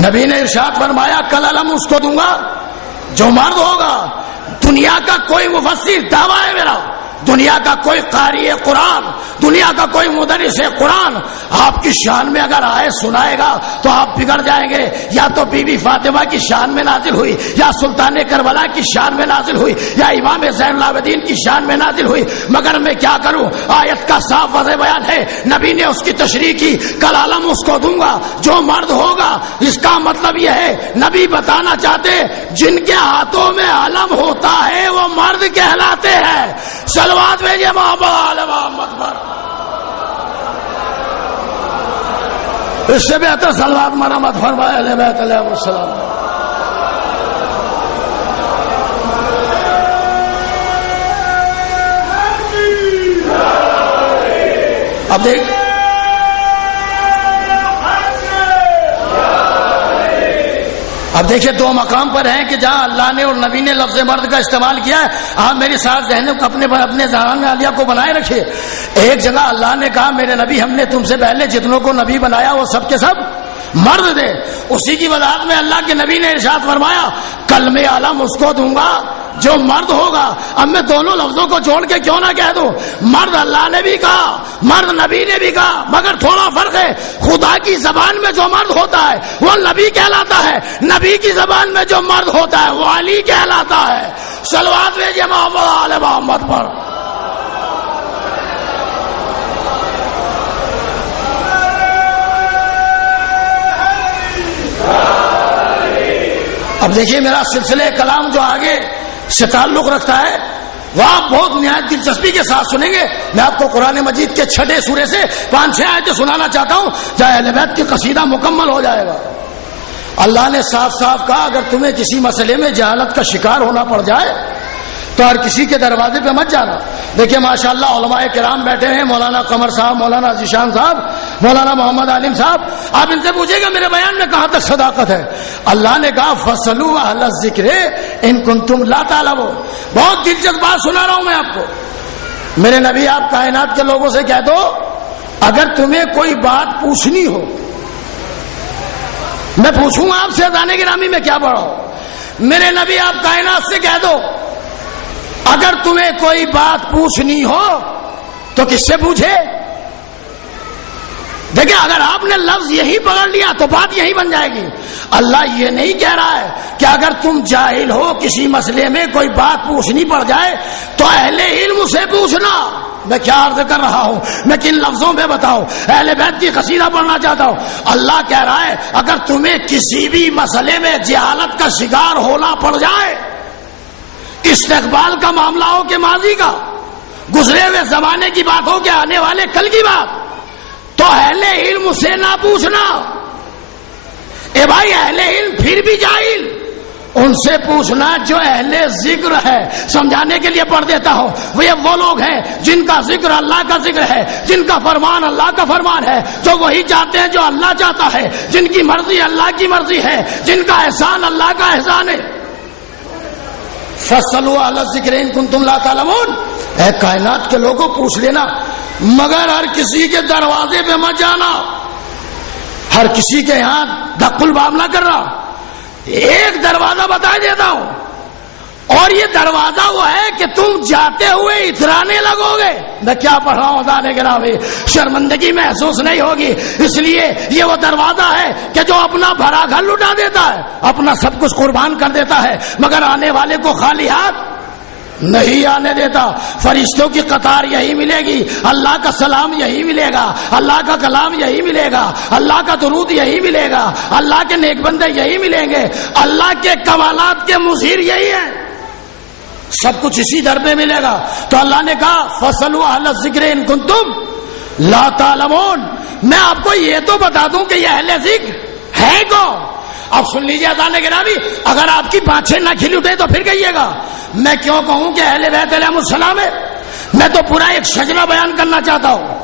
نبی نے ارشاد فرمایا کل علم اس کو دوں گا جو مرد ہوگا. دنیا کا کوئی مفسر دعویٰ ہے میرا، دنیا کا کوئی قاری قرآن، دنیا کا کوئی مدرس قرآن آپ کی شان میں اگر آئے سنائے گا تو آپ بگڑ جائیں گے. یا تو بی بی فاطمہ کی شان میں نازل ہوئی، یا سلطان کربلا کی شان میں نازل ہوئی، یا امام زین العابدین کی شان میں نازل ہوئی. مگر میں کیا کروں، آیت کا صاف واضح بیان ہے، نبی نے اس کی تشریح کی کل علم اس کو دوں گا جو مرد ہوگا. اس کا مطلب یہ ہے نبی بتانا چاہتے جن کے ہاتھوں میں علم ہوتا ہے وہ مرد کہلاتے ہیں. صلوات بھیجیے محمد پر. اس سے بہتر صلوات مرحمت فرمائے اہل بیت علیہ السلام. اب دیکھیں دو مقام پر ہیں کہ جہاں اللہ نے اور نبی نے لفظ مرد کا استعمال کیا ہے. آپ میری ساتھ ذہن کو اپنے ذہن میں عالیہ کو بنائے رکھیے. ایک جگہ اللہ نے کہا میرے نبی ہم نے تم سے پہلے جتنوں کو نبی بنایا وہ سب کے سب مرد تھے. اسی کی وضاحت میں اللہ کے نبی نے ارشاد فرمایا کلم عالم اس کو دوں گا جو مرد ہوگا. اب میں دونوں لفظوں کو جوڑ کے کیوں نہ کہہ دوں، مرد اللہ نے بھی کہا، مرد نبی نے بھی کہا، مگر تھوڑا فرق ہے. خدا کی زبان میں جو مرد ہوتا ہے وہ نبی کہلاتا ہے، نبی کی زبان میں جو مرد ہوتا ہے وہ علی کہلاتا ہے. صلوات بھیجیے محمد آل محمد پر. اب دیکھیے میرا سلسلہ کلام جو آگے سے تعلق رکھتا ہے وہ آپ بہت نہایت دلچسپی کے ساتھ سنیں گے. میں آپ کو قرآن مجید کے 6 سورے سے 5-6 آیتیں سنانا چاہتا ہوں جہاں اہل بیت کی قصیدہ مکمل ہو جائے گا. اللہ نے صاف صاف کہا اگر تمہیں کسی مسئلے میں جہالت کا شکار ہونا پڑ جائے تو ہر کسی کے دروازے پہ مت جانا. دیکھیں ماشاءاللہ علماء کرام بیٹھے ہیں، مولانا قمر صاحب، مولانا ذیشان صاحب، مولانا محمد عالم صاحب. آپ ان سے پوچھیں گا میرے بیان میں کہاں تک صداقت ہے. اللہ نے کہا فَاسْأَلُوا أَهْلَ الذِّكْرِ إِن كُنتُمْ لَا تَعْلَمُونَ. بہت دلچسپ بات سنا رہا ہوں میں آپ کو. میرے نبی آپ کائنات کے لوگوں سے کہہ دو اگر تمہیں کوئی بات پوچھنی ہو، میں پوچھوں گا آپ سے دانے گرامی میں کیا پڑھا ہو. میرے نبی آپ کائنات سے کہہ دو اگر تمہیں کوئی بات پوچھنی ہو تو کس سے پوچھے. دیکھیں اگر آپ نے لفظ یہی پکڑ لیا تو بات یہی بن جائے گی. اللہ یہ نہیں کہہ رہا ہے کہ اگر تم جاہل ہو کسی مسئلے میں کوئی بات پوچھنی پڑ جائے تو اہل علم سے پوچھنا. میں کیا عرض کر رہا ہوں، میں کن لفظوں میں بتاؤں، اہل بیت کی قصیدہ پڑھنا چاہتا ہوں. اللہ کہہ رہا ہے اگر تمہیں کسی بھی مسئلے میں جہالت کا شکار ہونا پڑ جائے، استقبال کا معاملہ ہو کہ ماضی کا، گزرے ہوئے زمانے کی بات ہو کہ آنے والے کل کی بات، تو اہل علم سے نہ پوچھنا. اے بھائی اہل علم پھر بھی جاہل، ان سے پوچھنا جو اہل ذکر ہے. سمجھانے کے لیے پڑھ دیتا ہوں، وہ لوگ ہیں جن کا ذکر اللہ کا ذکر ہے، جن کا فرمان اللہ کا فرمان ہے، جو وہی چاہتے ہیں جو اللہ چاہتا ہے، جن کی مرضی اللہ کی مرضی ہے، جن کا احسان اللہ کا احسان ہے. فَاسْأَلُوا أَهْلَ الذِّكْرِ إِن كُنتُمْ لَا تَعْلَمُونَ. اے کائنات کے لوگوں پوچھ لینا مگر ہر کسی کے دروازے پہ مت جانا، ہر کسی کے یہاں دخل الباب نہ کرنا. ایک دروازہ بتا دیتا ہوں اور یہ دروازہ وہ ہے کہ تم جاتے ہوئے اترانے لگو گے. میں کیا پڑھ رہا ہوں دانے کے نام، شرمندگی محسوس نہیں ہوگی. اس لیے یہ وہ دروازہ ہے کہ جو اپنا بھرا گھر لٹا دیتا ہے، اپنا سب کچھ قربان کر دیتا ہے، مگر آنے والے کو خالی ہاتھ نہیں آنے دیتا. فرشتوں کی قطار یہی ملے گی، اللہ کا سلام یہی ملے گا، اللہ کا کلام یہی ملے گا، اللہ کا درود یہی ملے گا، اللہ کے نیک بندے یہی ملیں گے، اللہ کے کمالات کے مظہر یہی ہیں. سب کچھ اسی در پہ ملے گا. تو اللہ نے کہا فَاسْأَلُوا أَهْلَ الذِّكْرِ إِن كُنتُمْ لَا تَعْلَمُونَ. میں آپ کو یہ تو بتا دوں کہ یہ اہل ذکر ہے کون. اب سن لیجیے ادانے کے نامی، اگر آپ کی پانچیں نہ کھل اٹھے تو پھر کہیے گا میں کیوں کہوں کہ اہل بیت علیہ السلام ہے. میں تو پورا ایک شجرہ بیان کرنا چاہتا ہوں.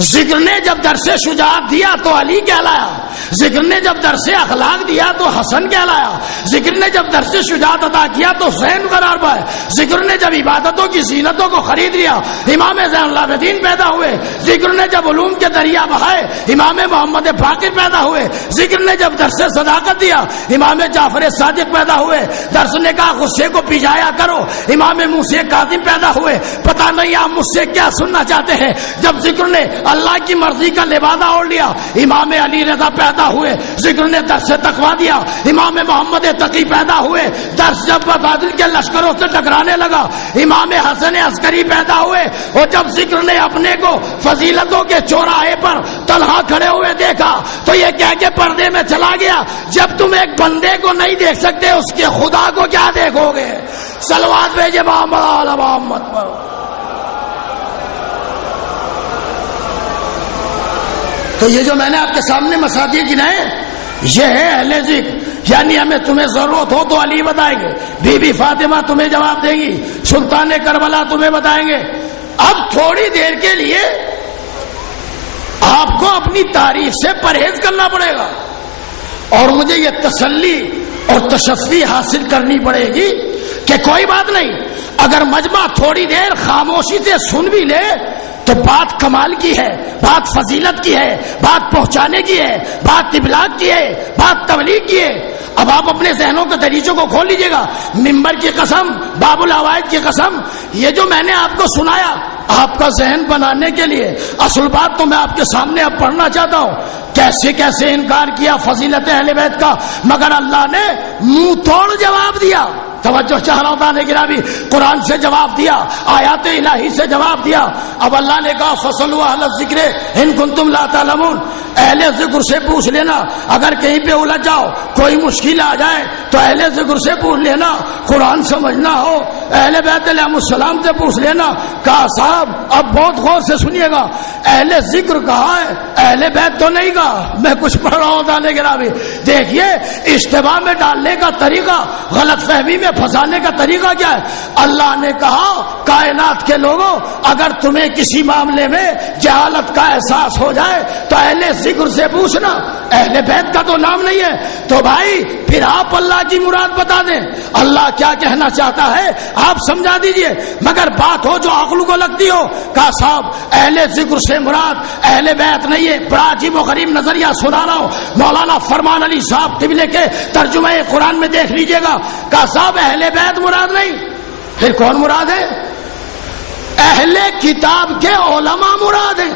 ذکر نے جب درس شجاعت دیا تو علی کہلایا، ذکر نے جب درس اخلاق دیا تو حسن کہلایا، ذکر نے جب درس شجاعت عطا کیا تو حسین قرار پائے، ذکر نے جب عبادتوں کی زینتوں کو خرید لیا امام زین العابدین پیدا ہوئے، ذکر نے جب علوم کے دریا بہائے امام محمد باقر پیدا ہوئے، ذکر نے جب درس صداقت دیا امام جعفر صادق پیدا ہوئے، درس نے کہا غصے کو پجایا کرو امام موسی کاظم پیدا ہوئے۔ پتہ نہیں آپ مجھ سے کیا سننا چاہتے ہیں؟ جب ذکر نے اللہ کی مرضی کا لبادہ اوڑھ لیا امام علی رضا پیدا ہوئے، ذکر نے درس تقویٰ دیا امام محمد تقی پیدا ہوئے، درس جب بادل کے لشکروں سے ٹکرانے لگا امام حسن عسکری پیدا ہوئے، اور جب ذکر نے اپنے کو فضیلتوں کے چوراہے پر تنہا کھڑے ہوئے دیکھا تو یہ کہہ کے پردے میں چلا گیا جب تم ایک بندے کو نہیں دیکھ سکتے اس کے خدا کو کیا دیکھو گے؟ صلوات بھیجے محمد پر۔ تو یہ جو میں نے آپ کے سامنے مسادیر گنائے یہ ہے اہل ذکر، یعنی ہمیں تمہیں ضرورت ہو تو علی بتائیں گے، بی بی فاطمہ تمہیں جواب دے گی، سلطان کربلا تمہیں بتائیں گے۔ اب تھوڑی دیر کے لیے آپ کو اپنی تعریف سے پرہیز کرنا پڑے گا اور مجھے یہ تسلی اور تشفی حاصل کرنی پڑے گی کہ کوئی بات نہیں، اگر مجمع تھوڑی دیر خاموشی سے سن بھی لے تو بات کمال کی ہے، بات فضیلت کی ہے، بات پہنچانے کی ہے، بات ابلاغ کی ہے، بات تبلیغ کی ہے۔ اب آپ اپنے ذہنوں کے دریچوں کو کھول لیجئے گا، ممبر کی قسم، باب العوائد کی قسم، یہ جو میں نے آپ کو سنایا آپ کا ذہن بنانے کے لیے، اصل بات تو میں آپ کے سامنے اب پڑھنا چاہتا ہوں۔ کیسے کیسے انکار کیا فضیلت اہل بیت کا، مگر اللہ نے منہ توڑ جواب دیا۔ توجہ چاہ رہا ہوں گرامی، قرآن سے جواب دیا، آیات الہی سے جواب دیا۔ اب اللہ نے کہا فصلوا اہل الذکر ان کنتم لا تعلمون، اہل ذکر سے پوچھ لینا، اگر کہیں پہ الجھ جاؤ کوئی مشکل آ جائے تو اہل ذکر سے پوچھ لینا، قرآن سمجھنا ہو اہل بیت علیہ السلام سے پوچھ لینا۔ کہا صاحب اب بہت غور سے سنیے گا، اہل ذکر کہا ہے اہل بیت تو نہیں کہا۔ میں کچھ پڑھ رہا ہوں گرامی، دیکھیے اشتباہ میں ڈالنے کا طریقہ، غلط فہمی میں پھنسانے کا طریقہ کیا ہے۔ اللہ نے کہا کائنات کے لوگوں اگر تمہیں کسی معاملے میں جہالت کا احساس ہو جائے تو اہل ذکر سے پوچھنا، اہل بیت کا تو نام نہیں ہے۔ تو بھائی پھر آپ اللہ کی مراد بتا دیں، اللہ کیا کہنا چاہتا ہے آپ سمجھا دیجئے، مگر بات ہو جو عقل کو لگتی ہو۔ کہا صاحب اہل ذکر سے مراد اہل بیت نہیں ہے، بڑا عجیب و غریب نظریہ سنا رہا ہوں، مولانا فرمان علی صاحب قبلے کے ترجمہ قرآن میں دیکھ لیجئے گا۔ کہا صاحب اہل بیت مراد نہیں، پھر کون مراد ہے؟ اہل کتاب کے علماء مراد ہیں۔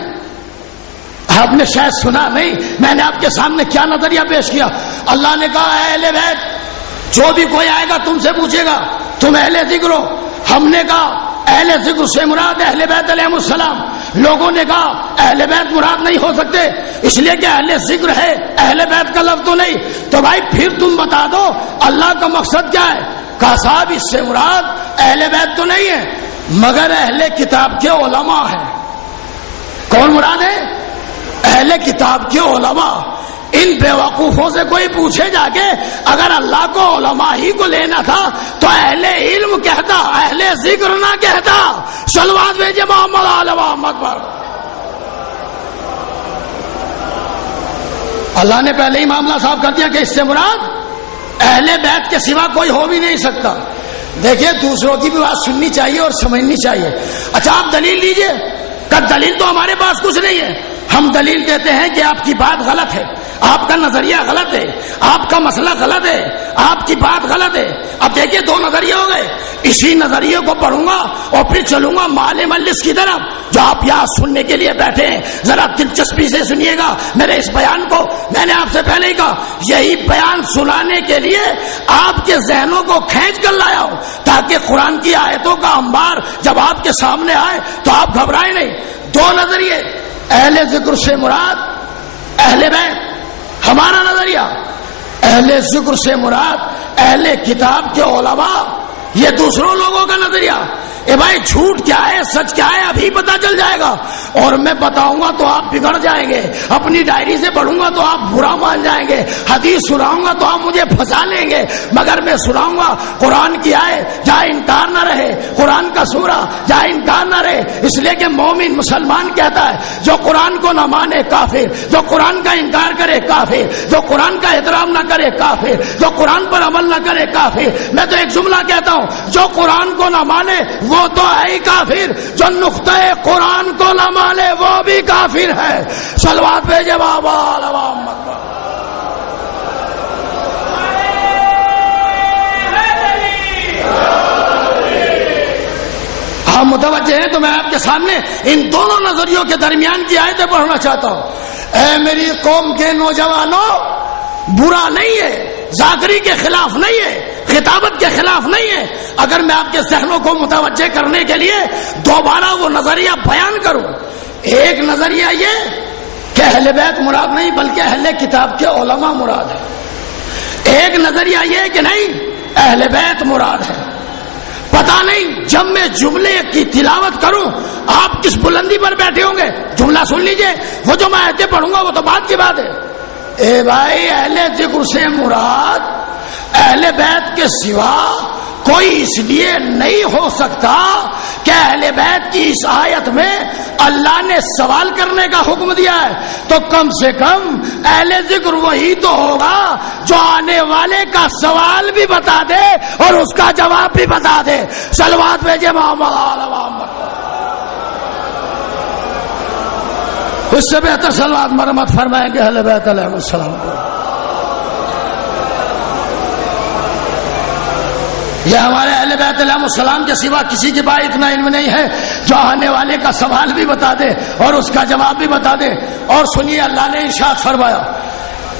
آپ نے شاید سنا نہیں، میں نے آپ کے سامنے کیا نظریہ پیش کیا۔ اللہ نے کہا اہل بیت، جو بھی کوئی آئے گا تم سے پوچھے گا تم اہل ذکر ہو۔ ہم نے کہا اہل ذکر سے مراد اہل بیت علیہ السلام۔ لوگوں نے کہا اہل بیت مراد نہیں ہو سکتے اس لیے کہ اہل ذکر ہے، اہل بیت کا لفظ تو نہیں۔ تو بھائی پھر تم بتا دو اللہ کا مقصد کیا ہے؟ کہا صاحب اس سے مراد اہل بیت تو نہیں ہے مگر اہل کتاب کے علماء ہیں۔ کون مراد ہے؟ اہل کتاب کے علماء۔ ان بیوقوفوں سے کوئی پوچھے جا کے اگر اللہ کو علماء ہی کو لینا تھا تو اہل علم کہتا، اہل ذکر نہ کہتا۔ صلوات بھیجے محمد آل محمد پر۔ اللہ نے پہلے ہی معاملہ صاف کر دیا کہ اس سے مراد اہل بیت کے سوا کوئی ہو بھی نہیں سکتا۔ دیکھیے دوسروں کی بھی بات سننی چاہیے اور سمجھنی چاہیے۔ اچھا آپ دلیل لیجئے، کہ دلیل تو ہمارے پاس کچھ نہیں ہے، ہم دلیل دیتے ہیں کہ آپ کی بات غلط ہے، آپ کا نظریہ غلط ہے، آپ کا مسئلہ غلط ہے، آپ کی بات غلط ہے۔ اب دیکھیے دو نظریے ہو گئے، اسی نظریے کو پڑھوں گا اور پھر چلوں گا مال مجلس کی طرف جو آپ یہاں سننے کے لیے بیٹھے ہیں۔ ذرا دلچسپی سے سنیے گا میرے اس بیان کو۔ میں نے آپ سے پہلے ہی کہا یہی بیان سنانے کے لیے آپ کے ذہنوں کو کھینچ کر لایا ہوں تاکہ قرآن کی آیتوں کا انبار جب آپ کے سامنے آئے تو آپ گھبرائیں نہیں۔ دو نظریے، اہل ذکر سے مراد اہل بیت، ہمارا نظریہ اہل ذکر سے مراد اہل کتاب کے علماء، یہ دوسروں لوگوں کا نظریہ۔ اے بھائی جھوٹ کیا ہے سچ کیا ہے ابھی پتا چل جائے گا، اور میں بتاؤں گا تو آپ بگڑ جائیں گے، اپنی ڈائری سے پڑھوں گا تو آپ برا مان جائیں گے، حدیث سناؤں گا تو آپ مجھے پھنسا لیں گے، مگر میں سناؤں گا قرآن کی آیت جہاں انکار نہ رہے، قرآن کا سورہ جہاں انکار نہ رہے، اس لیے کہ مومن مسلمان کہتا ہے جو قرآن کو نہ مانے کافر، جو قرآن کا انکار کرے کافر، جو قرآن کا احترام نہ کرے کافر، جو قرآن پر عمل نہ کرے کافر۔ میں تو ایک جملہ کہتا ہوں، جو قرآن کو نہ مانے وہ تو ہے ہی کافر، جو نقطۂ قرآن کو نہ مانے وہ بھی کافر ہے۔ صلوات بھیجے بابا محمد۔ آپ متوجہ ہیں تو میں آپ کے سامنے ان دونوں نظریوں کے درمیان کی آیتیں پڑھنا چاہتا ہوں۔ اے میری قوم کے نوجوانوں، برا نہیں ہے، ذاکری کے خلاف نہیں ہے، خطابت کے خلاف نہیں ہے، اگر میں آپ کے ذہنوں کو متوجہ کرنے کے لیے دوبارہ وہ نظریہ بیان کروں۔ ایک نظریہ یہ کہ اہل بیت مراد نہیں بلکہ اہل کتاب کے علماء مراد ہے۔ ایک نظریہ یہ کہ نہیں اہل بیت مراد ہے۔ پتا نہیں جب میں جملے کی تلاوت کروں آپ کس بلندی پر بیٹھے ہوں گے، جملہ سن لیجئے، وہ جو میں آیتیں پڑھوں گا وہ تو بات کی بات ہے۔ اے بھائی اہل ذکر سے مراد اہل بیت کے سوا کوئی اس لیے نہیں ہو سکتا کہ اہل بیت کی اس آیت میں اللہ نے سوال کرنے کا حکم دیا ہے، تو کم سے کم اہل ذکر وہی تو ہوگا جو آنے والے کا سوال بھی بتا دے اور اس کا جواب بھی بتا دے۔ صلوات بھیجے محمد۔ اس سے بہتر صلوات مرمت فرمائیں گے اہل بیت علیہ السلام کو۔ یہ ہمارے اہل بیت علیہ السلام کے سوا کسی کے پاس اتنا علم نہیں ہے جو آنے والے کا سوال بھی بتا دے اور اس کا جواب بھی بتا دے۔ اور سنیے اللہ نے ارشاد فرمایا،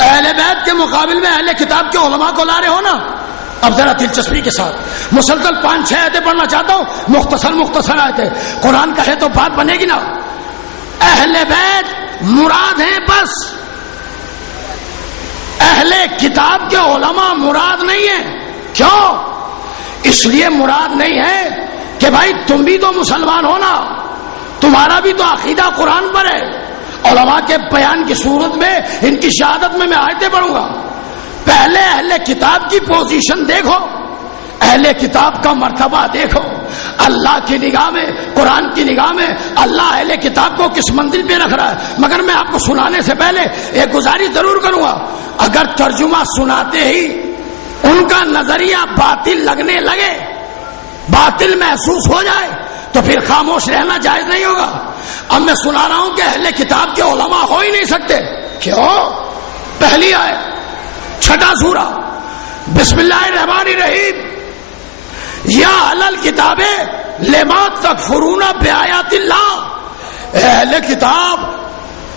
اہل بیت کے مقابل میں اہل کتاب کے علماء کو لا رہے ہو نا۔ اب ذرا دلچسپی کے ساتھ مسلسل 5-6 آیتیں پڑھنا چاہتا ہوں، مختصر آیتیں، قرآن کا ہے تو بات بنے گی نا۔ اہل بیت مراد ہیں بس، اہل کتاب کے علماء مراد نہیں ہیں۔ کیوں؟ اس لیے مراد نہیں ہے کہ بھائی تم بھی تو مسلمان ہو نا، تمہارا بھی تو عقیدہ قرآن پر ہے۔ علماء کے بیان کی صورت میں ان کی شہادت میں آیتیں پڑھوں گا۔ پہلے اہل کتاب کی پوزیشن دیکھو، اہل کتاب کا مرتبہ دیکھو، اللہ کی نگاہ میں، قرآن کی نگاہ میں اللہ اہل کتاب کو کس منزل پہ رکھ رہا ہے۔ مگر میں آپ کو سنانے سے پہلے ایک گزارش ضرور کروں گا، اگر ترجمہ سناتے ہی ان کا نظریہ باطل لگنے لگے، باطل محسوس ہو جائے تو پھر خاموش رہنا جائز نہیں ہوگا۔ اب میں سنا رہا ہوں کہ اہل کتاب کے علماء ہو ہی نہیں سکتے۔ کیوں؟ پہلی آیت، چھٹا سورہ، بسم اللہ الرحمن الرحیم، یا اہل الکتاب لما تکفرون بآیات اللہ۔ اہل کتاب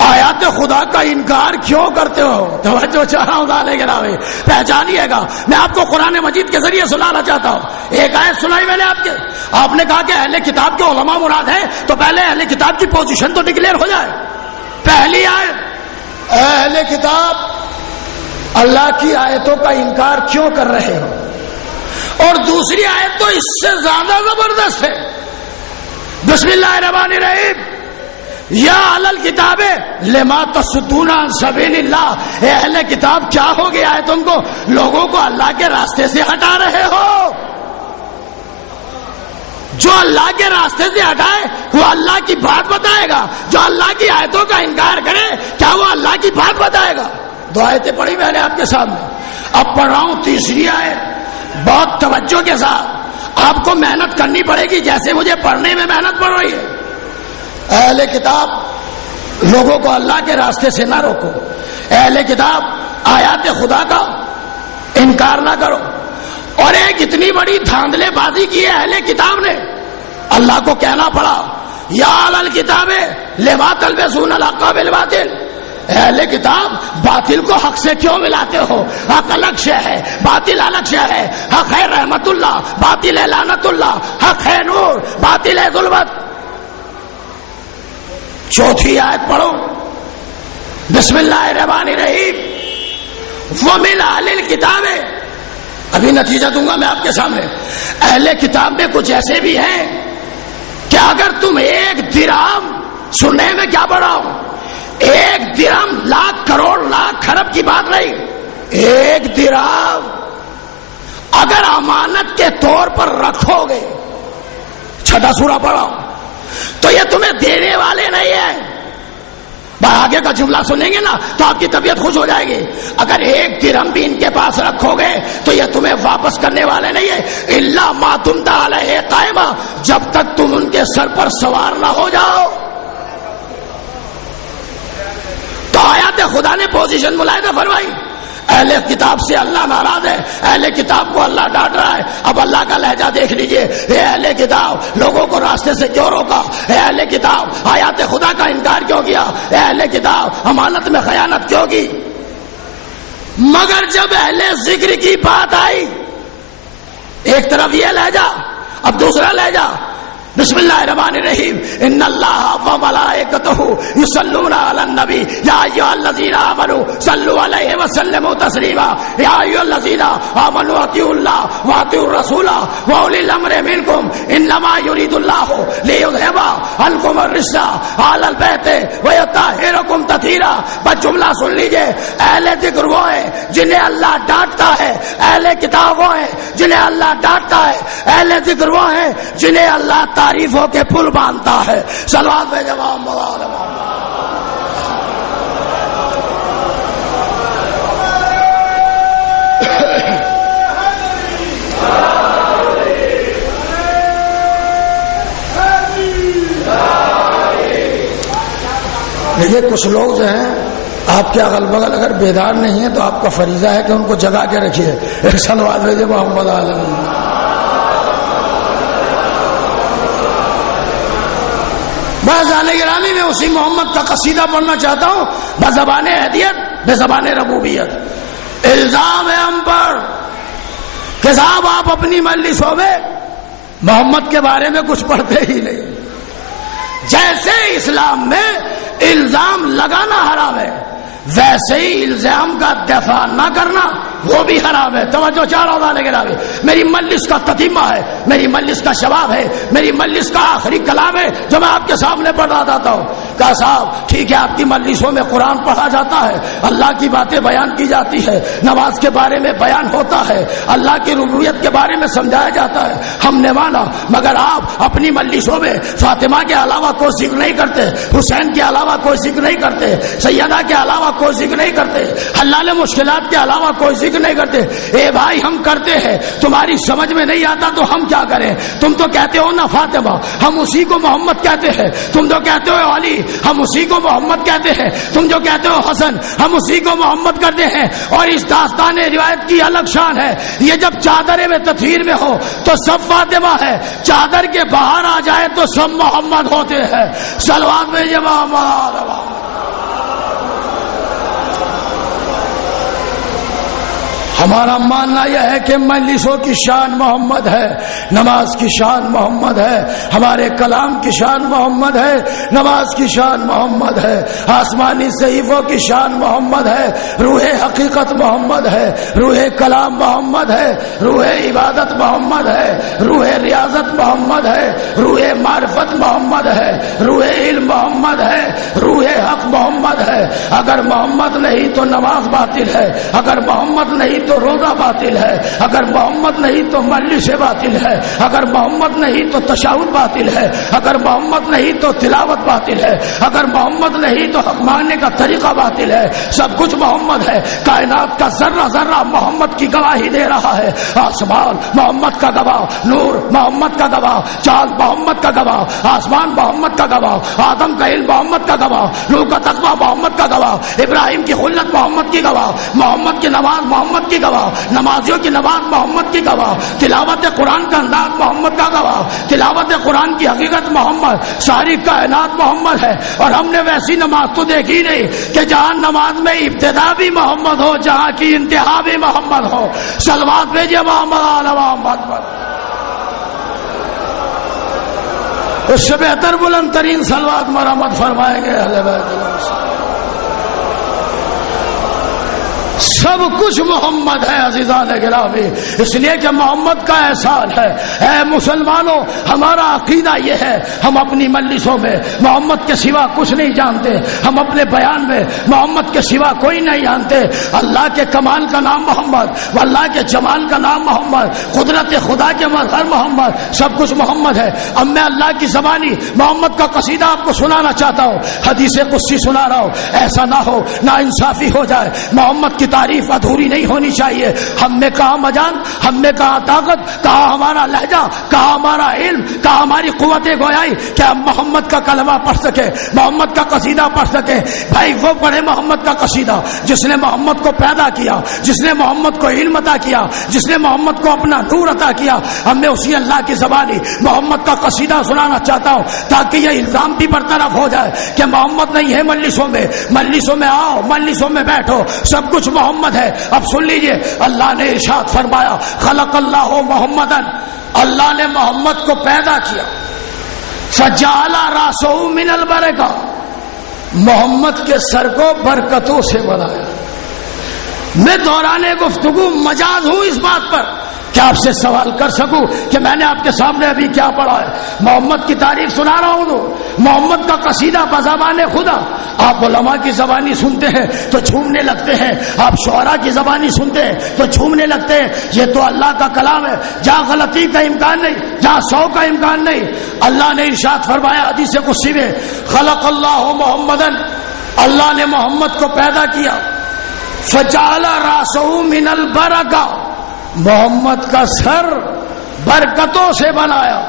آیات خدا کا انکار کیوں کرتے ہو؟ توجہ چاہ رہا ہوں ڈالے گا، پہچانیے گا۔ میں آپ کو قرآن مجید کے ذریعے سنانا چاہتا ہوں۔ ایک آیت سنائی میں نے آپ نے کہا کہ اہل کتاب کے علماء مراد ہیں، تو پہلے اہل کتاب کی پوزیشن تو ڈکلیئر ہو جائے۔ پہلی آیت، اہل کتاب اللہ کی آیتوں کا انکار کیوں کر رہے ہو؟ اور دوسری آیت تو اس سے زیادہ زبردست ہے، بسم اللہ الرحمن الرحیم، یا اہل الکتاب لما تصدون عن سبیل اللہ۔ اے اہل کتاب کیا ہو گیا ہے تم کو، لوگوں کو اللہ کے راستے سے ہٹا رہے ہو؟ جو اللہ کے راستے سے ہٹائے وہ اللہ کی بات بتائے گا، جو اللہ کی آیتوں کا انکار کرے کیا وہ اللہ کی بات بتائے گا؟ 2 آیتیں پڑھی میں نے آپ کے سامنے، اب پڑھ رہا ہوں تیسری آیت۔ بہت توجہ کے ساتھ آپ کو محنت کرنی پڑے گی جیسے مجھے پڑھنے میں محنت پڑ رہی ہے۔ اہل کتاب لوگوں کو اللہ کے راستے سے نہ روکو، اہل کتاب آیات خدا کا انکار نہ کرو۔ اور ایک اتنی بڑی دھاندلے بازی کی ہے اہل کتاب نے، اللہ کو کہنا پڑا یا اہل الکتاب لما تلبسون الحق بالباطل۔ اہل کتاب باطل کو حق سے کیوں ملاتے ہو؟ حق الگ شے ہے، باطل الگ شے ہے۔ حق ہے رحمت اللہ، باطل ہے لعنت اللہ، حق ہے نور، باطل ہے ظلمت۔ چوتھی آیت پڑھو، بسم اللہ الرحمن الرحیم، ومن اہل الکتاب۔ ابھی نتیجہ دوں گا میں آپ کے سامنے۔ اہل کتاب میں کچھ ایسے بھی ہیں کہ اگر تم 1 درہم، سننے میں کیا پڑھا ہو، 1 درہم لاکھ کروڑ لاکھ خرب کی بات نہیں، 1 درہم اگر امانت کے طور پر رکھو گے، 6 سورہ پڑھو، تو یہ تمہیں دینے والے نہیں ہیں. آگے کا جملہ سنیں گے نا تو آپ کی طبیعت خوش ہو جائے گی. اگر 1 درہم بھی ان کے پاس رکھو گے تو یہ تمہیں واپس کرنے والے نہیں ہے، الا ما دمت علیہ قائما، جب تک تم ان کے سر پر سوار نہ ہو جاؤ. تو آیات خدا نے پوزیشن ملاحظہ فرمائی. اہل کتاب سے اللہ ناراض ہے، اہل کتاب کو اللہ ڈانٹ رہا ہے. اب اللہ کا لہجہ دیکھ لیجئے. اے اہل کتاب، لوگوں کو راستے سے کیوں روکا؟ اے اہل کتاب، آیات خدا کا انکار کیوں کیا؟ اے اہل کتاب، امانت میں خیانت کیوں کی؟ مگر جب اہل ذکر کی بات آئی، ایک طرف یہ لہجہ، اب دوسرا لہجہ. بسم اللہ الرحمن الرحیم، ان اللہ وملائکتہ یصلون علی النبی یا ایھا الذین آمنوا صلوا علیہ وسلموا تسلیما. یا ایھا الذین آمنوا اطیعوا اللہ واطیعوا الرسول واولی الامر منکم انما یرید اللہ لیذھب عنکم الرجس اہل البیت ویطہرکم تطہیرا. بس جملہ سن لیجئے. اہل ذکر وہ ہیں جنہیں اللہ ڈانٹتا ہے، اہل کتاب وہ ہیں جنہیں اللہ ڈانٹتا ہے، اہل ذکر وہ ہیں جنہیں اللہ تعریفوں کے پل باندھتا ہے. صلوات بھیجو محمد. دیکھیے کچھ لوگ جو ہیں آپ کے اگل بغل اگر بیدار نہیں ہیں تو آپ کا فریضہ ہے کہ ان کو جگا کے رکھیے. ایک صلوات بھیجو محمد علیہ. بازان گرامی میں اسی محمد کا قصیدہ پڑھنا چاہتا ہوں بزبان ہدیت بزبان ربوبیت. الزام ہے ہم پر کہ صاحب آپ اپنی مجلسوں میں محمد کے بارے میں کچھ پڑھتے ہی نہیں. جیسے اسلام میں الزام لگانا حرام ہے، ویسے ہی الزام کا دفاع نہ کرنا وہ بھی حرام ہے. توجہ چاہ رہا ہوں گرامی، میری مجلس کا تتمہ ہے، میری مجلس کا شباب ہے، میری مجلس کا آخری کلام ہے جو میں آپ کے سامنے پڑھنا چاہتا ہوں. کہا صاحب ٹھیک ہے، آپ کی مجلسوں میں قرآن پڑھا جاتا ہے، اللہ کی باتیں بیان کی جاتی ہے، نماز کے بارے میں بیان ہوتا ہے، اللہ کی ربوبیت کے بارے میں سمجھایا جاتا ہے، ہم نے مانا. مگر آپ اپنی مجلسوں میں فاطمہ کے علاوہ کوئی ذکر نہیں کرتے، حسین کے علاوہ کوئی ذکر نہیں کرتے، سیدہ کے علاوہ کوئی ذکر نہیں کرتے، حلال مشکلات کے علاوہ کوئی ذکر نہیں کرتے. اے بھائی ہم کرتے ہیں، تمہاری سمجھ میں نہیں آتا تو ہم کیا کریں؟ تم تو کہتے ہو نا فاطمہ، ہم اسی کو محمد کہتے ہیں. تم جو کہتے ہو علی، ہم اسی کو محمد کہتے ہیں. تم جو کہتے ہو حسن، ہم اسی کو محمد کرتے ہیں. اور اس داستان روایت کی الگ شان ہے. یہ جب چادر میں تطہیر میں ہو تو سب فاطمہ ہے، چادر کے باہر آ جائے تو سب محمد ہوتے ہیں. صلوات میں جمع. ہمارا ماننا یہ ہے کہ مجلسوں کی شان محمد ہے، نماز کی شان محمد ہے، ہمارے کلام کی شان محمد ہے، نماز کی شان محمد ہے، آسمانی صحیفوں کی شان محمد ہے، روح حقیقت محمد ہے، روح کلام محمد ہے، روح عبادت محمد ہے، روح ریاضت محمد ہے، روح معرفت محمد ہے، روح علم محمد ہے، روح حق محمد ہے. اگر محمد نہیں تو نماز باطل ہے، اگر محمد نہیں تو روزہ باطل ہے، اگر محمد نہیں تو مجلس باطل ہے، اگر محمد نہیں تو تشہد باطل ہے، اگر محمد نہیں تو تلاوت باطل ہے، اگر محمد نہیں تو حق ماننے کا طریقہ باطل ہے. سب کچھ محمد ہے. کائنات کا ذرہ ذرہ محمد کی گواہی دے رہا ہے. آسمان محمد کا گواہ، نور محمد کا گواہ، چاند محمد کا گواہ، آسمان محمد کا گواہ، آدم کا علم محمد کا گواہ، نوح کا تقویٰ محمد کا گواہ، ابراہیم کی خلت محمد کی گواہ، محمد کی نماز محمد کی گواہ، نمازیوں کی نماز محمد کی گواہ، تلاوت قرآن کا انداز محمد کا گواہ، تلاوت قرآن کی حقیقت محمد، ساری کائنات محمد ہے. اور ہم نے ویسی نماز تو دیکھی نہیں کہ جہاں نماز میں ابتدا بھی محمد ہو، جہاں کی انتہا بھی محمد ہو. صلوات بھیجیے محمد محمد پر. اس سے بہتر بلند ترین صلوات مرحمت فرمائیں گے اہل بیت. سب کچھ محمد ہے عزیزان گرامی، اس لیے کہ محمد کا احسان ہے۔ اے مسلمانوں، ہمارا عقیدہ یہ ہے، ہم اپنی مجلسوں میں محمد کے سوا کچھ نہیں جانتے، ہم اپنے بیان میں محمد کے سوا کوئی نہیں جانتے۔ اللہ کے کمال کا نام محمد، اللہ کے جمال کا نام محمد، قدرت خدا کے مظہر محمد، سب کچھ محمد ہے۔ اب میں اللہ کی زبانی محمد کا قصیدہ آپ کو سنانا چاہتا ہوں، حدیث قدسی سنا رہا ہوں، ایسا نہ ہو نا انصافی ہو جائے۔ محمد کی تعریف ادھوری نہیں ہونی چاہیے۔ ہم میں کہاں مجان، ہم میں کہاں طاقت، کہاں ہمارا لہجہ، کہاں ہمارا علم، کہاں ہماری قوت گویائی کہ ہم محمد کا کلمہ پڑھ سکے، محمد کا قصیدہ پڑھ سکے۔ بھائی وہ پڑھے محمد کا قصیدہ جس نے محمد کو پیدا کیا، جس نے محمد کو علم عطا کیا، جس نے محمد کو اپنا نور عطا کیا۔ ہم میں اسی اللہ کی زبانی محمد کا قصیدہ سنانا چاہتا ہوں تاکہ یہ الزام بھی برطرف ہو جائے کہ محمد نہیں ہے مجلسوں میں۔ مجلسوں میں آؤ، مجلسوں میں بیٹھو، سب کچھ محمد ہے۔ اب سن لیجئے، اللہ نے ارشاد فرمایا خلق اللہ محمدن، اللہ نے محمد کو پیدا کیا، فجعل راسہ من البرکہ، محمد کے سر کو برکتوں سے بنایا۔ میں دوران گفتگو مجاز ہوں اس بات پر کہ آپ سے سوال کر سکوں کہ میں نے آپ کے سامنے ابھی کیا پڑھا ہے۔ محمد کی تعریف سنا رہا ہوں تو محمد کا قصیدہ بزبان خدا۔ آپ علماء کی زبانی سنتے ہیں تو جھومنے لگتے ہیں، آپ شعراء کی زبانی سنتے ہیں تو جھومنے لگتے ہیں۔ یہ تو اللہ کا کلام ہے، جہاں غلطی کا امکان نہیں، جہاں سو کا امکان نہیں۔ اللہ نے ارشاد فرمایا حدیث قدسی میں خلق اللہ محمدن، اللہ نے محمد کو پیدا کیا، فجعل راسہ من البرکہ، محمد کا سر برکتوں سے بنایا،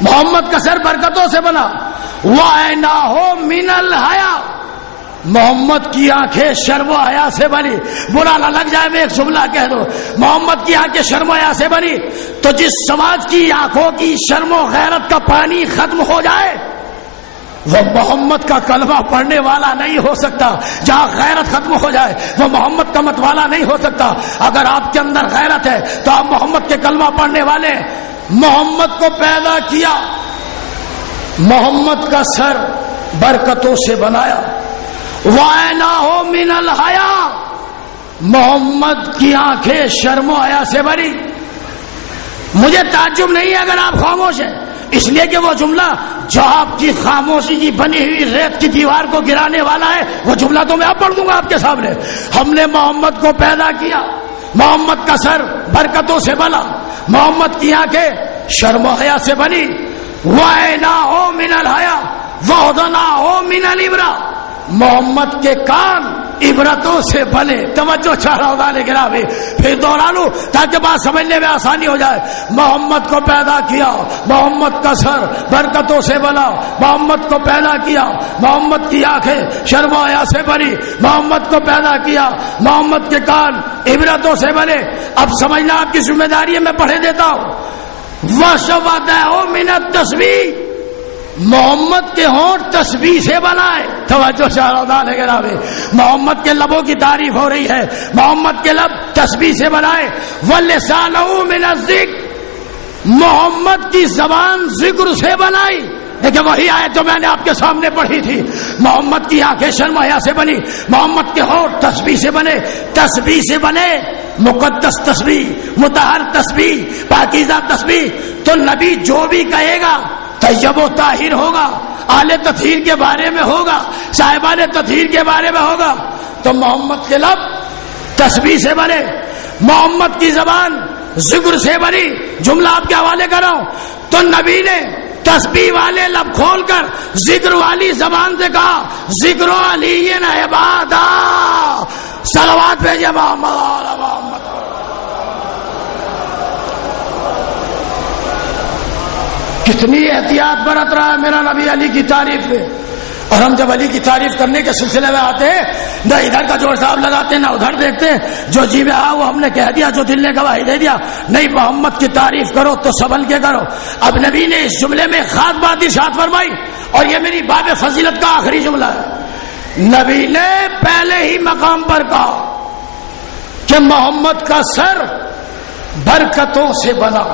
محمد کا سر برکتوں سے بنا۔ وَعَيْنَاهُ مِنَ الْحَيَاءِ، محمد کی آنکھیں شرم و حیا سے بنی۔ برا نہ لگ جائے میں ایک جملہ کہہ دوں، محمد کی آنکھیں شرم و حیا سے بنی تو جس سماج کی آنکھوں کی شرم و غیرت کا پانی ختم ہو جائے وہ محمد کا کلمہ پڑھنے والا نہیں ہو سکتا۔ جہاں غیرت ختم ہو جائے وہ محمد کا مت والا نہیں ہو سکتا۔ اگر آپ کے اندر غیرت ہے تو آپ محمد کے کلمہ پڑھنے والے۔ محمد کو پیدا کیا، محمد کا سر برکتوں سے بنایا۔ وَعَيْنَاهُ مِنَ الْحَيَاءِ، محمد کی آنکھیں شرم و حیا سے بھری۔ مجھے تعجب نہیں ہے اگر آپ خاموش ہیں، اس لیے کہ وہ جملہ جو آپ کی خاموشی کی بنی ہوئی ریت کی دیوار کو گرانے والا ہے وہ جملہ تو میں اب پڑھ دوں گا آپ کے سامنے۔ ہم نے محمد کو پیدا کیا، محمد کا سر برکتوں سے بنا، محمد کی آنکھیں شرم و حیا سے بنی۔ وَعَيْنَاهُ مِنَ الْحَيَاءِ وَأُذُنَاهُ مِنَ الْعِبْرَةِ، محمد کے کان عبرتوں سے بنے۔ توجہ چاہ رہا ہوں گرامی، پھر دوہرا لوں تاکہ بات سمجھنے میں آسانی ہو جائے۔ محمد کو پیدا کیا، محمد کا سر برکتوں سے بنا، محمد کو پیدا کیا، محمد کی آنکھیں شرم و حیا سے بھری، محمد کو پیدا کیا، محمد کے کان عبرتوں سے بنے۔ اب سمجھنا آپ کی ذمہ داری ہے، میں پڑھے دیتا ہوں۔ وَشَفَتَاهُ مِنَ التَّسْبِيحِ، محمد کے ہونٹ تسبیح سے بنائے۔ توجہ شاہدان گرامی، محمد کے لبوں کی تعریف ہو رہی ہے، محمد کے لب تسبیح سے بنائے۔ وَلِسَانَهُ مِنَ الذِّكْرِ، محمد کی زبان ذکر سے بنائی۔ دیکھیں وہی آیت جو میں نے آپ کے سامنے پڑھی تھی، محمد کی آنکھیں شرم و حیا سے بنی، محمد کے ہونٹ تسبیح سے بنے۔ تسبیح سے بنے، مقدس تسبیح، مطہر تسبیح، پاکیزہ تسبیح۔ تو نبی جو بھی کہے گا طیب و طاہر ہوگا، آل تطہیر کے بارے میں ہوگا، صاحبان تطہیر کے بارے میں ہوگا۔ تو محمد کے لب تسبیح سے بنے، محمد کی زبان ذکر سے بنی۔ جملہ آپ کے حوالے کر رہا ہوں۔ تو نبی نے تسبیح والے لب کھول کر ذکر والی زبان سے کہا ذکر علی عبادہ، صلوات بھیجے محمد۔ کتنی احتیاط برت رہا ہے میرا نبی علی کی تعریف میں۔ اور ہم جب علی کی تعریف کرنے کے سلسلے میں آتے ہیں نہ ادھر کا جوڑ صاحب لگاتے ہیں نہ ادھر دیکھتے ہیں، جو جی میں آ وہ ہم نے کہہ دیا، جو دل نے گواہی دے دیا۔ نہیں، محمد کی تعریف کرو تو سنبھل کے کرو۔ اب نبی نے اس جملے میں خاص بات ارشاد فرمائی، اور یہ میری باب فضیلت کا آخری جملہ ہے۔ نبی نے پہلے ہی مقام پر کہا کہ محمد کا سر برکتوں سے بنا،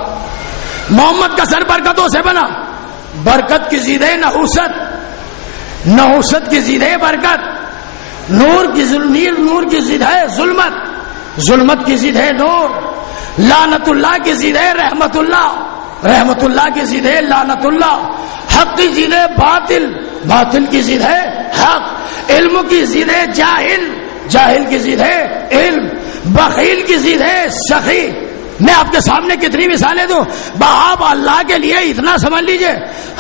محمد کا سر برکتوں سے بنا۔ برکت کی زیدہ نحوست، نحوست کی زیدہ برکت، نور کی ضد ہے ظلمت، ظلمت کی ضد ہے نور، لعنت اللہ کی ضد ہے رحمت اللہ، رحمت اللہ کی ضد ہے لعنت اللہ، حق کی ضد ہے باطل، باطل کی ضد ہے حق، علم کی ضد ہے جاہل، جاہل کی ضد ہے علم، بخیل کی ضد ہے سخی۔ میں آپ کے سامنے کتنی مثالیں دوں، آپ اللہ کے لیے اتنا سمجھ لیجئے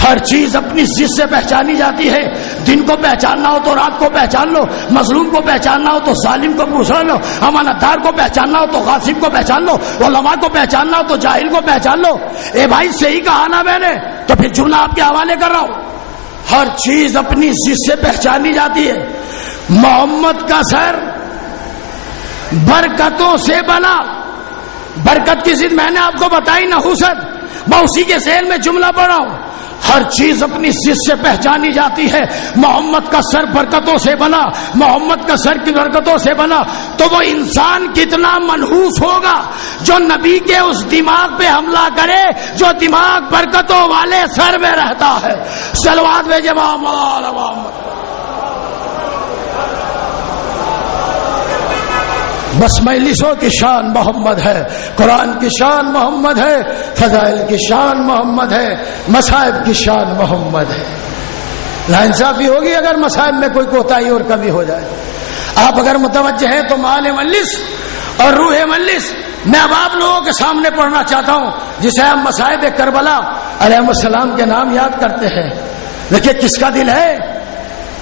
ہر چیز اپنی ضد سے پہچانی جاتی ہے۔ دن کو پہچاننا ہو تو رات کو پہچان لو، مظلوم کو پہچاننا ہو تو ظالم کو پہچان لو، امانت دار کو پہچاننا ہو تو غاصب کو پہچان لو، علماء کو پہچاننا ہو تو جاہل کو پہچان لو۔ اے بھائی صحیح کہا نا میں نے، تو پھر جملہ آپ کے حوالے کر رہا ہوں، ہر چیز اپنی ضد سے پہچانی جاتی ہے۔ محمد کا سر برکتوں سے بنا، برکت کی ضد میں نے آپ کو بتائی نحوست، میں اسی کے ذہن میں جملہ پڑھ رہا ہوں، ہر چیز اپنی ضد سے پہچانی جاتی ہے۔ محمد کا سر برکتوں سے بنا، محمد کا سر کی برکتوں سے بنا، تو وہ انسان کتنا منحوس ہوگا جو نبی کے اس دماغ پہ حملہ کرے جو دماغ برکتوں والے سر میں رہتا ہے۔ صلوات بھیجے محمد۔ بس مجلسوں کی شان محمد ہے، قرآن کی شان محمد ہے، فضائل کی شان محمد ہے، مصائب کی شان محمد ہے۔ ناانصافی ہوگی اگر مصائب میں کوئی کوتاہی اور کمی ہو جائے۔ آپ اگر متوجہ ہیں تو مال مجلس اور روح مجلس میں اب آپ لوگوں کے سامنے پڑھنا چاہتا ہوں، جسے ہم مصائب کربلا علیہ السلام کے نام یاد کرتے ہیں۔ دیکھیے کس کا دل ہے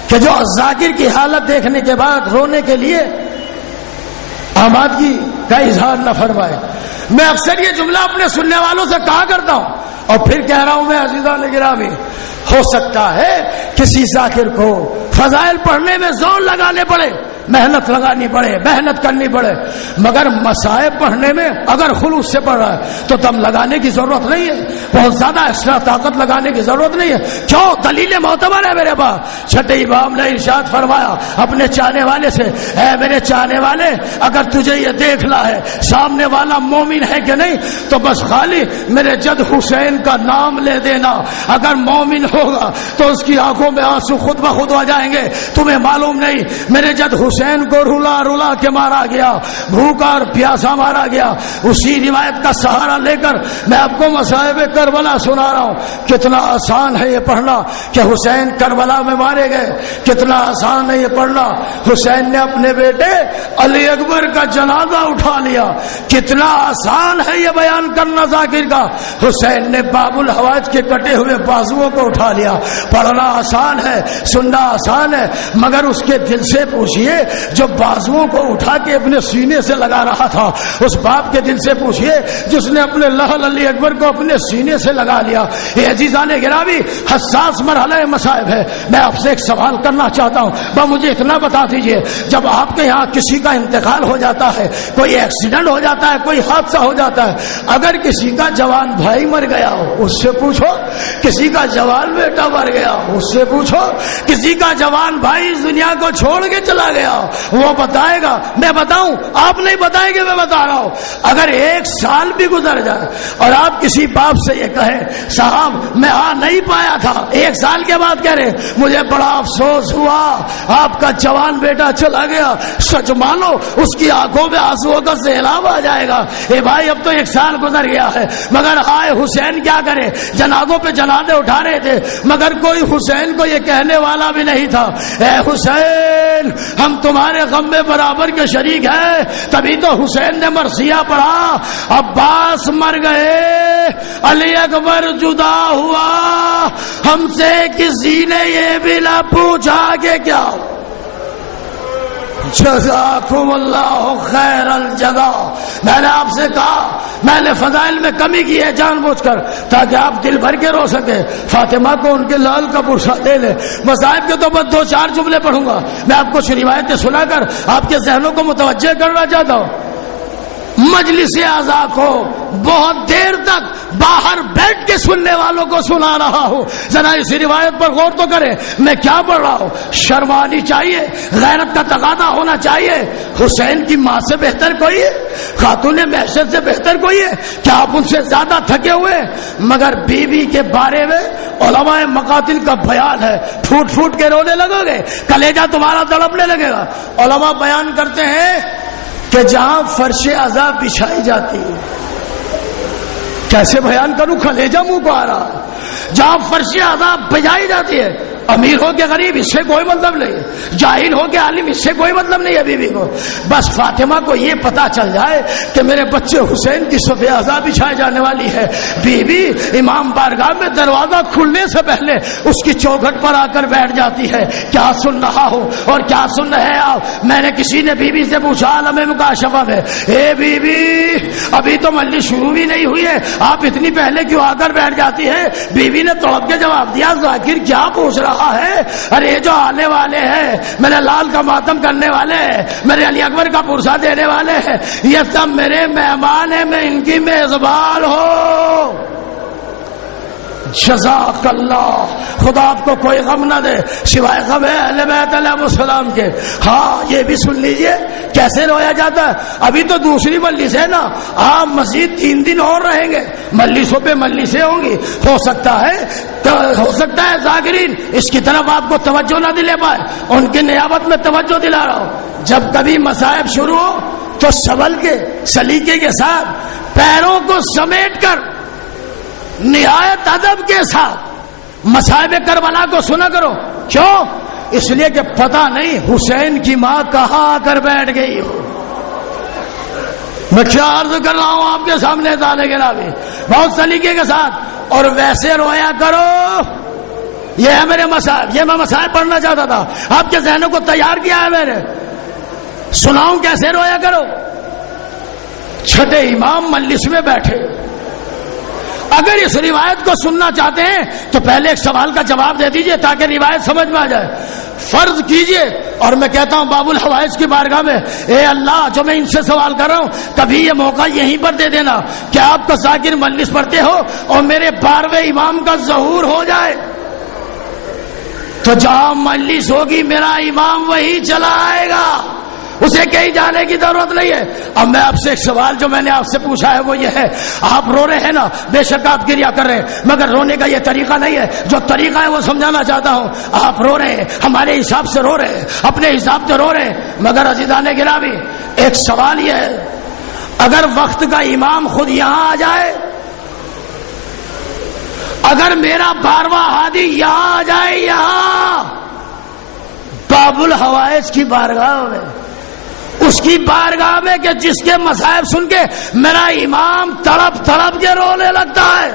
کہ جو ذاکر کی حالت دیکھنے کے بعد رونے کے لیے آمادگی کا اظہار نہ فرمائے۔ میں اکثر یہ جملہ اپنے سننے والوں سے کہا کرتا ہوں اور پھر کہہ رہا ہوں میں عزیزان گرامی، ہو سکتا ہے کسی ذاکر کو فضائل پڑھنے میں زور لگانے پڑے، محنت لگانی پڑے، محنت کرنی پڑے، مگر مصائب پڑھنے میں اگر خلوص سے پڑھ رہا ہے تو دم لگانے کی ضرورت نہیں ہے، بہت زیادہ ایکسٹرا طاقت لگانے کی ضرورت نہیں ہے۔ کیوں؟ دلیل معتبر ہے میرے پاس۔ چھٹے امام نے ارشاد فرمایا اپنے چاہنے والے سے، اے میرے چاہنے والے، اگر تجھے یہ دیکھنا ہے سامنے والا مومن ہے کہ نہیں تو بس خالی میرے جد حسین کا نام لے دینا، اگر مومن ہوگا تو اس کی آنکھوں میں آنسو خود بخود آ جائیں گے۔ تمہیں معلوم نہیں میرے جد حسین کو رلا رلا کے مارا گیا، بھوکا اور پیاسا مارا گیا۔ اسی روایت کا سہارا لے کر میں آپ کو مصائب کربلا سنا رہا ہوں۔ کتنا آسان ہے یہ پڑھنا کہ حسین کربلا میں مارے گئے، کتنا آسان ہے یہ پڑھنا حسین نے اپنے بیٹے علی اکبر کا جنازہ اٹھا لیا، کتنا آسان ہے یہ بیان کرنا ذاکر کا حسین نے باب الحواج کے کٹے ہوئے بازوؤں کو اٹھا لیا۔ پڑھنا آسان ہے، سننا آسان ہے، مگر اس کے دل سے پوچھئے جو بازوؤں کو اٹھا کے اپنے سینے سے لگا رہا تھا، اس باپ کے دل سے پوچھئے جس نے اپنے لحل علی اکبر کو اپنے سینے سے لگا لیا۔ یہ عزیزان گرامی حساس مرحلہ مصائب ہے۔ میں آپ سے ایک سوال کرنا چاہتا ہوں، مجھے اتنا بتا دیجئے، جب آپ کے یہاں کسی کا انتقال ہو جاتا ہے، کوئی ایکسیڈنٹ ہو جاتا ہے، کوئی حادثہ ہو جاتا ہے، اگر کسی کا جوان بھائی مر گیا ہو اس سے پوچھو، کسی کا جوان بیٹا مر گیا ہو اس سے پوچھو، کسی کا جوان بھائی اس دنیا کو چھوڑ کے چلا گیا وہ بتائے گا، میں بتاؤں؟ آپ نہیں بتائیں گے، میں بتا رہا ہوں۔ اگر ایک سال بھی گزر جائے اور آپ کسی باپ سے یہ کہیں صاحب میں آ نہیں پایا تھا، ایک سال کے بعد کہہ رہے مجھے بڑا افسوس ہوا آپ کا جوان بیٹا چلا گیا، سچ مانو اس کی آنکھوں میں آنسوؤں کا سیلاب آ جائے گا۔ اے بھائی اب تو ایک سال گزر گیا ہے، مگر آئے حسین کیا کرے، جنازوں پہ جنازے اٹھا رہے تھے، مگر کوئی حسین کو یہ کہنے والا بھی نہیں تھا اے حسین ہم تمہارے غم میں برابر کے شریک ہیں۔ تبھی تو حسین نے مرثیہ پڑھا، عباس مر گئے، علی اکبر جدا ہوا، ہم سے کسی نے یہ بھی نہ پوچھا کہ کیا جزاکم اللہ خیر الجزا۔ میں نے آپ سے کہا میں نے فضائل میں کمی کی ہے جان بوجھ کر تاکہ آپ دل بھر کے رو سکے، فاطمہ کو ان کے لال کا برشا دے لے۔ مصائب کے تو بس 2-4 جملے پڑھوں گا، میں آپ کو روایتیں سنا کر آپ کے ذہنوں کو متوجہ کرنا چاہتا ہوں۔ مجلس اعزا کو بہت دیر تک باہر بیٹھ کے سننے والوں کو سنا رہا ہوں. ذرا اس روایت پر غور تو کریں, میں کیا پڑھ رہا ہوں. شرم آنی چاہیے, غیرت کا تقاضا ہونا چاہیے. حسین کی ماں سے بہتر کوئی ہے؟ خاتون محشر سے بہتر کوئی ہے؟ کیا آپ ان سے زیادہ تھکے ہوئے؟ مگر بیوی کے بارے میں علماء مقاتل کا بیان ہے, پھوٹ پھوٹ کے رونے لگو گے, کلیجہ تمہارا تڑپنے لگے گا. علماء بیان کرتے ہیں کہ جہاں فرش عذاب بچھائی جاتی ہے, کیسے بیان کروں, کلیجہ منہ کو آ رہا ہے. جہاں فرش عذاب بجائی جاتی ہے, امیر ہو کے غریب اس سے کوئی مطلب نہیں, جاہل ہو کے عالم اس سے کوئی مطلب نہیں ہے بیوی کو. بس فاطمہ کو یہ پتا چل جائے کہ میرے بچے حسین کی صف عذاب بچھائی جانے والی ہے, بیوی امام بارگاہ میں دروازہ کھلنے سے پہلے اس کی چوکھٹ پر آ کر بیٹھ جاتی ہے. کیا سن رہا ہوں اور کیا سن رہے آپ؟ میں نے کسی نے بیوی سے پوچھا عالم مکاشفہ میں, اے بیوی ابھی تو مجلس شروع بھی نہیں ہوئی ہے, آپ اتنی پہلے کیوں آ کر بیٹھ جاتی ہے؟ بیوی نے تڑپ کے جواب دیا, ذاکر کیا پوچھ رہا ہے؟ ارے جو آنے والے ہیں, میرے لال کا ماتم کرنے والے ہیں, میرے علی اکبر کا پرسہ دینے والے ہیں, یہ سب میرے مہمان ہیں, میں ان کی میزبان ہوں. جزاک اللہ, خدا آپ کو کوئی غم نہ دے سوائے غم ہے اہل بیت علیہ السلام کے. ہاں یہ بھی سن لیجئے کیسے رویا جاتا ہے. ابھی تو دوسری مجلس ہے نا, آپ مزید 3 دن اور رہیں گے, مجلسوں پہ مجلسیں ہوں گی. ہو سکتا ہے ذاکرین اس کی طرف آپ کو توجہ نہ دلے پائے, ان کی نیابت میں توجہ دلا رہا ہوں. جب کبھی مصائب شروع ہو تو سنبھل کے سلیقے کے ساتھ پیروں کو سمیٹ کر نہایت ادب کے ساتھ مصائب کربلا کو سنا کرو. کیوں؟ اس لیے کہ پتہ نہیں حسین کی ماں کہاں آ کر بیٹھ گئی ہو. میں کیا عرض کر رہا ہوں آپ کے سامنے تعالی گرامی, بہت سلیقے کے ساتھ اور ویسے رویا کرو. یہ ہے میرے مصائب, یہ میں مصائب پڑھنا چاہتا تھا, آپ کے ذہنوں کو تیار کیا ہے میں نے. سناؤں کیسے رویا کرو. چھٹے امام مجلس میں بیٹھے, اگر اس روایت کو سننا چاہتے ہیں تو پہلے ایک سوال کا جواب دے دیجئے تاکہ روایت سمجھ میں آ جائے. فرض کیجئے, اور میں کہتا ہوں باب الحوائج کی بارگاہ میں, اے اللہ جو میں ان سے سوال کر رہا ہوں کبھی یہ موقع یہیں پر دے دینا کہ آپ کا ذاکر مجلس پڑھتے ہو اور میرے 12ویں امام کا ظہور ہو جائے, تو جہاں مجلس ہوگی میرا امام وہی چلا آئے گا, اسے کہیں جانے کی ضرورت نہیں ہے. اب میں آپ سے ایک سوال جو میں نے آپ سے پوچھا ہے وہ یہ ہے, آپ رو رہے ہیں نا, بے شک آپ گریہ کر رہے ہیں, مگر رونے کا یہ طریقہ نہیں ہے. جو طریقہ ہے وہ سمجھانا چاہتا ہوں. آپ رو رہے ہیں, ہمارے حساب سے رو رہے ہیں, اپنے حساب سے رو رہے ہیں, مگر عزیزان گرامی ایک سوال یہ ہے, اگر وقت کا امام خود یہاں آ جائے, اگر میرا 12واں ہادی یہاں آ جائے, یہاں باب الحوائج کی بارگاہ میں, اس کی بارگاہ میں کہ جس کے مصائب سن کے میرا امام تڑپ تڑپ کے رونے لگتا ہے.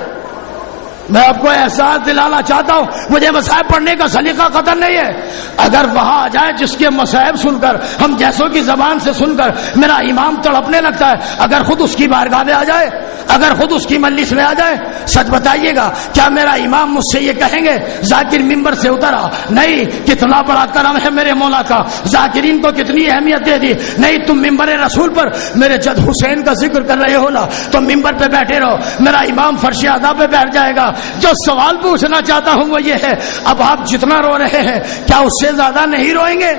میں آپ کو احساس دلانا چاہتا ہوں, مجھے مصائب پڑھنے کا سلیقہ قطع نہیں ہے. اگر وہاں آ جائے جس کے مصائب سن کر, ہم جیسوں کی زبان سے سن کر میرا امام تڑپنے لگتا ہے, اگر خود اس کی بارگاہ میں آ جائے, اگر خود اس کی مجلس میں آ جائے, سچ بتائیے گا کیا میرا امام مجھ سے یہ کہیں گے ذاکر ممبر سے اترا؟ نہیں. کتنا بڑا کرم ہے میرے مولا کا, ذاکرین کو کتنی اہمیت دے دی. نہیں, تم ممبر رسول پر میرے جد حسین کا ذکر کر رہے ہو نا, تو ممبر پہ بیٹھے رہو, میرا امام فرش ادا پہ بیٹھ جائے گا. جو سوال پوچھنا چاہتا ہوں وہ یہ ہے, اب آپ جتنا رو رہے ہیں کیا اس سے زیادہ نہیں روئیں گے؟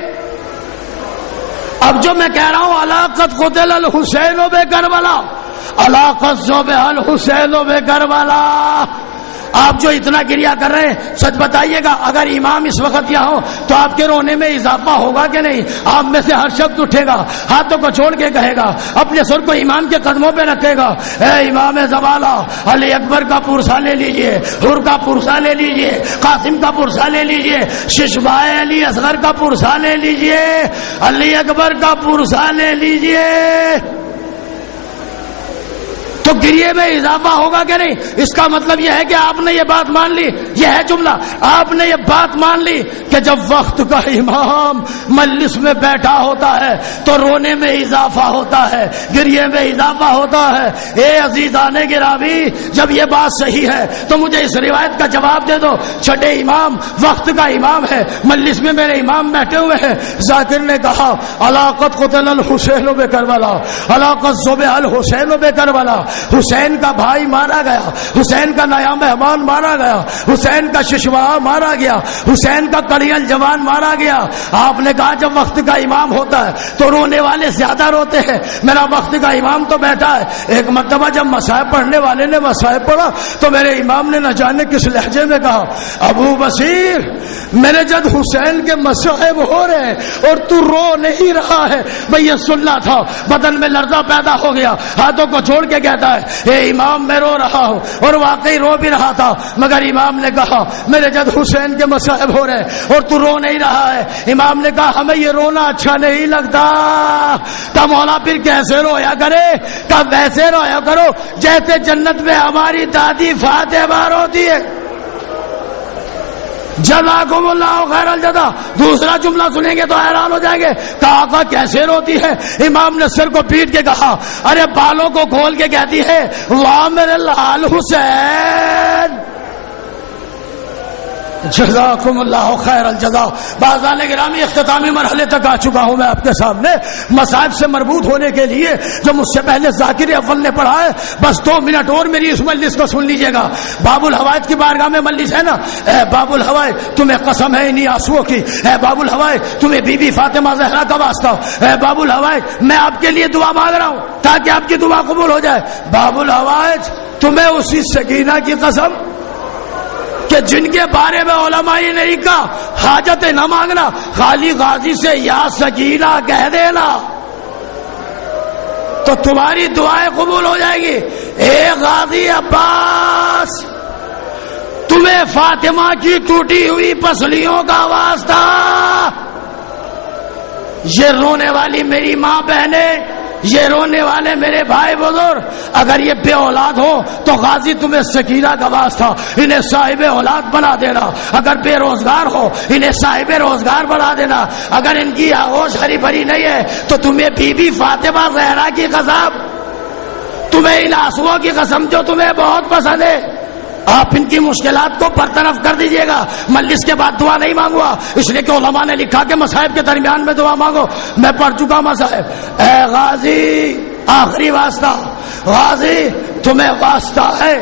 اب جو میں کہہ رہا ہوں, علاقت قتل الحسین بے کربلا, علاقت ذوب الحسین بے کربلا, آپ جو اتنا گریہ کر رہے ہیں, سچ بتائیے گا اگر امام اس وقت یہاں ہو تو آپ کے رونے میں اضافہ ہوگا کہ نہیں؟ آپ میں سے ہر شخص اٹھے گا, ہاتھوں کو چھوڑ کے کہے گا, اپنے سر کو امام کے قدموں پہ رکھے گا, اے امام زمانہ, علی اکبر کا پرسہ لے لیجئے, حر کا پرسہ لے لیجئے, قاسم کا پرسہ لے لیجئے, ششبائے علی اصغر کا پرسہ لے لیجئے, علی اکبر کا پرسہ لے لیجئے. تو گریے میں اضافہ ہوگا کہ نہیں؟ اس کا مطلب یہ ہے کہ آپ نے یہ بات مان لی، یہ ہے جملہ، آپ نے یہ بات مان لی کہ جب وقت کا امام مجلس میں بیٹھا ہوتا ہے تو رونے میں اضافہ ہوتا ہے، گریے میں اضافہ ہوتا ہے۔ اے عزیزان گرامی، جب یہ بات صحیح ہے تو مجھے اس روایت کا جواب دے دو۔ چھٹے امام وقت کا امام ہے، مجلس میں میرے امام بیٹھے ہوئے ہیں۔ ذاکر نے کہا علاقت قتل الحسین بکربلا، علاقت ذبح الحسین بکربلا، حسین کا بھائی مارا گیا، حسین کا نیا مہمان مارا گیا، حسین کا ششوا مارا گیا، حسین کا کڑیل جوان مارا گیا۔ آپ نے کہا جب وقت کا امام ہوتا ہے تو رونے والے زیادہ روتے ہیں، میرا وقت کا امام تو بیٹھا ہے۔ ایک مرتبہ جب مصائب پڑھنے والے نے مصائب پڑھا تو میرے امام نے نہ جانے کس لہجے میں کہا ابو بصیر میرے جد حسین کے مصائب ہو رہے ہیں اور تو رو نہیں رہا ہے، میں یہ سننا تھا۔ بدن میں لرزہ پیدا ہو گیا، ہاتھوں کو چھوڑ کے کہتا ہے اے امام میں رو رہا ہوں، اور واقعی رو بھی رہا تھا، مگر امام نے کہا میرے جد حسین کے مصائب ہو رہے ہیں اور تو رو نہیں رہا ہے۔ امام نے کہا ہمیں یہ رونا اچھا نہیں لگتا، کہ مولا پھر کیسے رویا کرے، کہ ویسے رویا کرو جیسے جنت میں ہماری دادی فاطمہ روتی ہے۔ جزاکم اللہ خیر الجزا۔ دوسرا جملہ سنیں گے تو حیران ہو جائیں گے کہ آقا کیسے روتی ہے۔ امام نے سر کو پیٹ کے کہا ارے بالوں کو کھول کے کہتی ہے واہ میرے لال حسین۔ جزاکم اللہ خیر الجزا۔ بازان گرامی اختتامی مرحلے تک آ چکا ہوں میں آپ کے سامنے۔ مصائب سے مربوط ہونے کے لیے جو مجھ سے پہلے ذاکر اول نے پڑھا ہے، بس 2 منٹ اور میری اس مجلس کو سن لیجئے گا۔ باب الحوائج کی بارگاہ میں مجلس ہے نا، اے باب الحوائج تمہیں قسم ہے انہی آنسوؤں کی، اے باب الحوائج تمہیں بی بی فاطمہ زہرا کا واسطہ، اے باب الحوائج میں آپ کے لیے دعا مانگ رہا ہوں تاکہ آپ کی دعا قبول ہو جائے۔ باب الحوائج تمہیں اسی سکینہ کی قسم کہ جن کے بارے میں علماء نے نہیں کہا حاجت نہ مانگنا، خالی غازی سے یا سکینہ کہہ دینا تو تمہاری دعائیں قبول ہو جائے گی۔ اے غازی عباس تمہیں فاطمہ کی ٹوٹی ہوئی پسلیوں کا واسطہ، یہ رونے والی میری ماں بہنیں، یہ رونے والے میرے بھائی بزرگ، اگر یہ بے اولاد ہو تو غازی تمہیں سکینہ کا واسطہ انہیں صاحب اولاد بنا دینا، اگر بے روزگار ہو انہیں صاحب روزگار بنا دینا، اگر ان کی آغوش ہری بھری نہیں ہے تو تمہیں بی بی فاطمہ زہرا کی قسم، تمہیں ان آنسوؤں کی قسم جو تمہیں بہت پسند ہے، آپ ان کی مشکلات کو برطرف کر دیجئے گا۔ مجلس کے بعد دعا نہیں مانگوں گا، اس لیے کہ علماء نے لکھا کہ مصائب کے درمیان میں دعا مانگو، میں پڑھ چکا مصائب۔ اے غازی آخری واسطہ، غازی تمہیں واسطہ ہے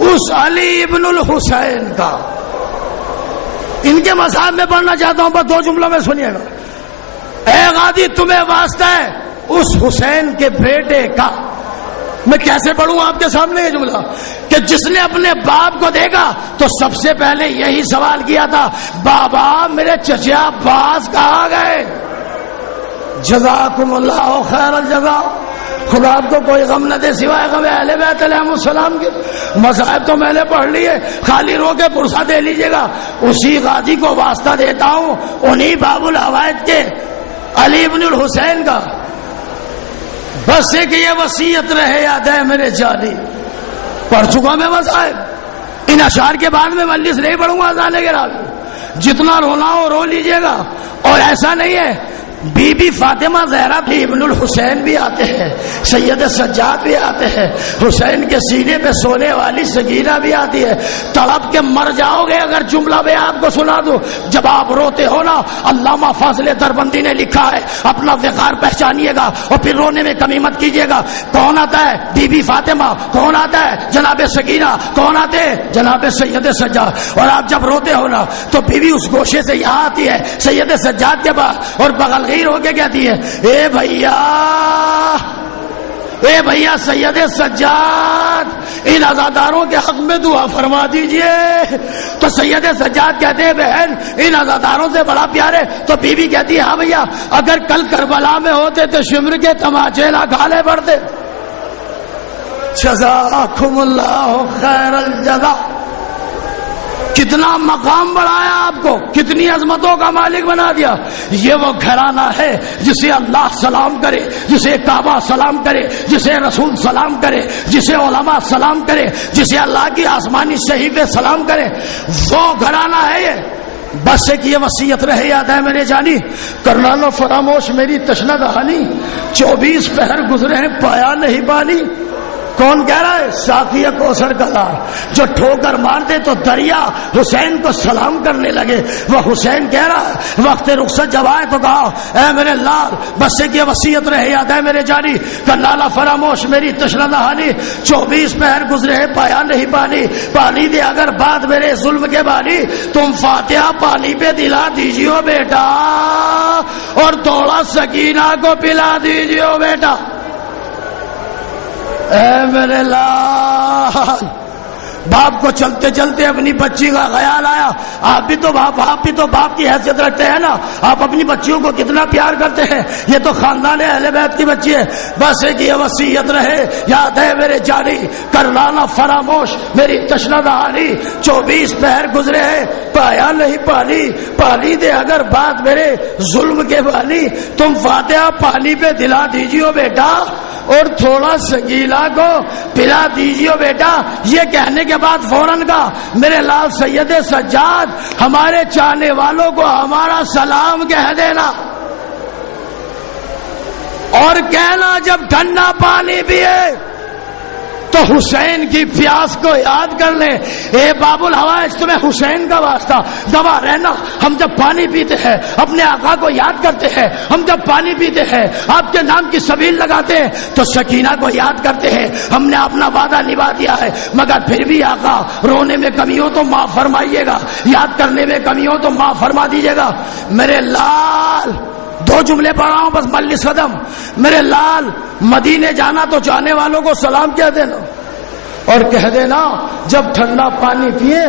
اس علی ابن الحسین کا۔ ان کے مصائب میں پڑھنا چاہتا ہوں، بس 2 جملوں میں سنیے گا۔ اے غازی تمہیں واسطہ ہے اس حسین کے بیٹے کا۔ میں کیسے پڑھوں آپ کے سامنے یہ جملہ کہ جس نے اپنے باپ کو دیکھا تو سب سے پہلے یہی سوال کیا تھا بابا میرے چچا عباس کہاں گئے؟ جزاکم اللہ خیر الجزا۔ خدا آپ کو کوئی غم نہ دے سوائے غم اہل بیت علیہ السلام کے۔ مصائب تو میں نے پڑھ لیے، خالی رو کے پرسہ دے لیجئے گا۔ اسی غازی کو واسطہ دیتا ہوں انہی باب الحوائج کے علی ابن الحسین کا، بس ایک یہ وصیت رہے یاد ہے میرے جانی۔ پڑھ چکا میں مصائب، ان اشعار کے بعد میں مجلس نہیں پڑھوں گا جانے کے راوی، جتنا رونا ہو رو لیجئے گا۔ اور ایسا نہیں ہے، بی بی فاطمہ زہرا بھی ابن الحسین بھی آتے ہیں، سید سجاد بھی آتے ہیں، حسین کے سینے پہ سونے والی سکینہ بھی آتی ہے۔ تڑپ کے مر جاؤ گے اگر جملہ میں آپ کو سنا دوں، جب آپ روتے ہو نا، علامہ فاضل دربندی نے لکھا ہے اپنا وقار پہچانیے گا اور پھر رونے میں کمی مت کیجیے گا۔ کون آتا ہے؟ بی بی فاطمہ، کون آتا ہے؟ جناب سکینہ، کون آتے ہیں؟ جناب سید سجاد۔ اور آپ جب روتے ہو نا تو بی بی اس گوشے سے یہاں آتی ہے سید سجاد کے پاس اور بغل غیر ہو کے کہتی ہے اے بھیا سید سجاد ان عزاداروں کے حق میں دعا فرما دیجئے۔ تو سید سجاد کہتے ہیں بہن ان عزاداروں سے بڑا پیار ہے۔ تو بی بی کہتی ہے ہاں بھیا اگر کل کربلا میں ہوتے تو شمر کے تماچے نہ کھالے پڑتے۔ جزاکم اللہ خیر الجزا۔ کتنا مقام بڑھایا آپ کو، کتنی عظمتوں کا مالک بنا دیا. یہ وہ گھرانہ ہے جسے اللہ سلام کرے، جسے کعبہ سلام کرے، جسے رسول سلام کرے، جسے علماء سلام کرے، جسے اللہ کی آسمانی صحیفے سلام کرے. وہ گھرانہ ہے یہ. بس ایک یہ وصیت رہے یاد ہے میرے جانی، کرنا نہ فراموش میری تشنہ دہانی، 24 پہر گزرے ہیں پایا نہیں پانی. کون کہہ رہا ہے؟ ساقی کوثر کا لال، جو ٹھوکر مار دے تو دریا حسین کو سلام کرنے لگے. وہ حسین کہہ رہا ہے وقت رخصت جب آئے تو کہا اے میرے لال، بس ایک یہ وصیت رہے یاد ہے میرے جانی، کرنا نہ فراموش میری تشنہ دہانی، 24 پہر گزرے ہیں پایا نہیں پانی. پانی دے اگر بات میرے ظلم کے بانی، تم فاتحہ پانی پہ دلا دیجیو بیٹا، اور تھوڑا سکینہ کو پلا دیجیو بیٹا. اے میرے لال، باپ کو چلتے چلتے اپنی بچی کا خیال آیا. آپ بھی تو باپ کی حیثیت رکھتے ہیں نا، آپ اپنی بچیوں کو کتنا پیار کرتے ہیں. یہ تو خاندان اہل بیت کی بچی ہے. بس ایک یہ وصیت رہے یاد ہے میرے جانی، کرنا نہ فراموش میری تشنہ دہانی، 24 پہر گزرے ہیں پایا نہیں پانی. پانی دے اگر بات میرے ظلم کے بانی، تم فاتحہ پانی پہ دلا دیجیو بیٹا، اور تھوڑا سگیلا کو پلا دیجیو بیٹا. یہ کہنے کے بعد فوراً کا میرے لال سید سجاد، ہمارے چاہنے والوں کو ہمارا سلام کہہ دینا، اور کہنا جب ٹھنڈا پانی پیے تو حسین کی پیاس کو یاد کر لیں. اے باب الحوائج، تمہیں حسین کا واسطہ گواہ رہنا. ہم جب پانی پیتے ہیں اپنے آقا کو یاد کرتے ہیں، ہم جب پانی پیتے ہیں آپ کے نام کی سبیل لگاتے ہیں تو سکینہ کو یاد کرتے ہیں. ہم نے اپنا وعدہ نبھا دیا ہے، مگر پھر بھی آقا رونے میں کمی ہو تو معاف فرمائیے گا، یاد کرنے میں کمی ہو تو معاف فرما دیجیے گا. میرے لال 2 جملے پڑھ رہا ہوں بس، مجلس ختم. میرے لال، مدینے جانا تو جانے والوں کو سلام کہہ دینا، اور کہہ دینا جب ٹھنڈا پانی پیے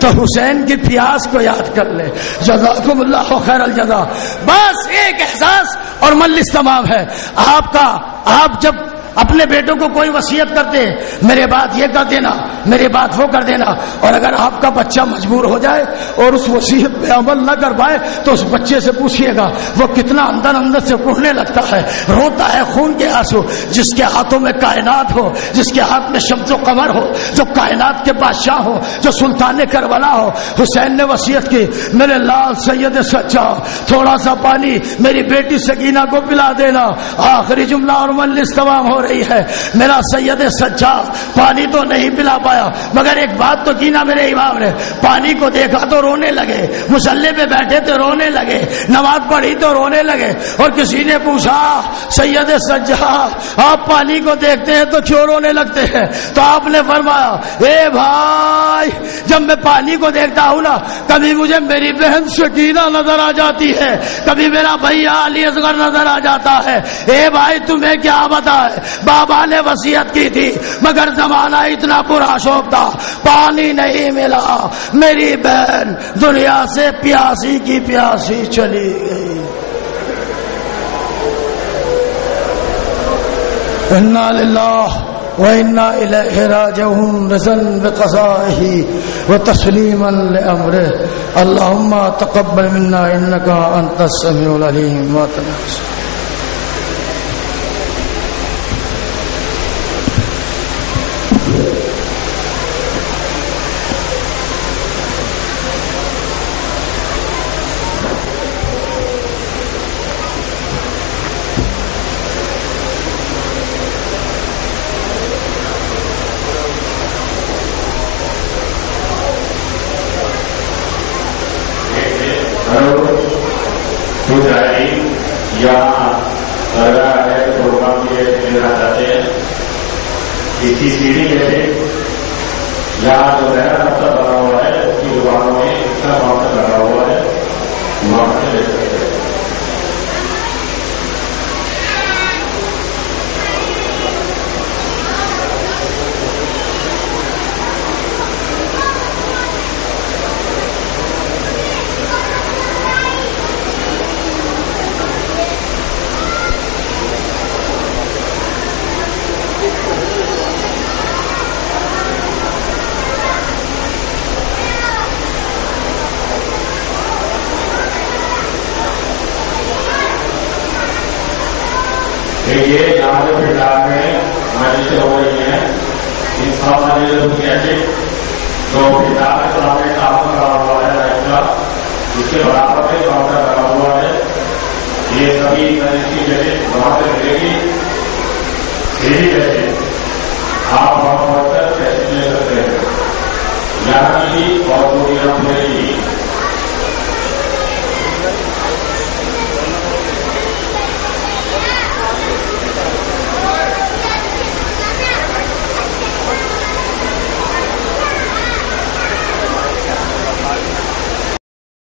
تو حسین کی پیاس کو یاد کر لے. جزاکم اللہ خیر الجزا. بس ایک احساس اور مجلس تمام ہے. آپ جب اپنے بیٹوں کو کوئی وصیت کرتے ہیں، میرے بات یہ کر دینا، میرے بات وہ کر دینا. اور اگر آپ کا بچہ مجبور ہو جائے اور اس وصیت پہ عمل نہ کر پائے تو اس بچے سے پوچھئے گا وہ کتنا اندر سے کوہنے لگتا ہے، روتا ہے خون کے آنسو. جس کے ہاتھوں میں کائنات ہو، جس کے ہاتھ میں شمس و قمر ہو، جو کائنات کے بادشاہ ہو، جو سلطان کربلا ہو. حسین نے وصیت کی، میرے لال سید سچا، تھوڑا سا پانی میری بیٹی سکینہ کو پلا دینا. آخری جملہ اور مجلس تمام ہو رہی ہے. میرا سید سچا پانی تو نہیں پلا پایا، مگر ایک بات تو کی نا میرے امام نے، پانی کو دیکھا تو رونے لگے، مصلی پہ بیٹھے تو رونے لگے، نماز پڑھی تو رونے لگے. اور کسی نے پوچھا سید سچا آپ پانی کو دیکھتے ہیں تو کیوں رونے لگتے ہیں؟ تو آپ نے فرمایا اے بھائی، جب میں پانی کو دیکھتا ہوں نا، کبھی مجھے میری بہن سکینہ نظر آ جاتی ہے، کبھی میرا بھیا علی اصغر نظر آ جاتا ہے. اے بھائی تمہیں کیا بتائے، بابا نے وصیت کی تھی مگر زمانہ اتنا پرآشوب تھا، پانی نہیں ملا، میری بہن دنیا سے پیاسی کی پیاسی چلی گئی. انا للہ وَإِنَّا إِلَيْهِ رَاجِعُونَ رِضًا بِقَضَائِهِ وَتَسْلِيمًا لِأَمْرِهِ. اللهم تقبل منا إنك أنت السميع العليم. وتنفس اسی سیڑھی میں سے یہاں جو نیا رابطہ بنا ہوا ہے اس کی دکانوں میں اس کا معاملہ لگا ہوا ہے، وہاں سے لے سکتے ہیں. یہ یہاں جو کتاب میں مجلسیں ہو رہی ہیں ان سب مجلسوں کی ایسی جو کتاب کے سامنے کام کرا ہوا ہے اس کے برابر میں کام کر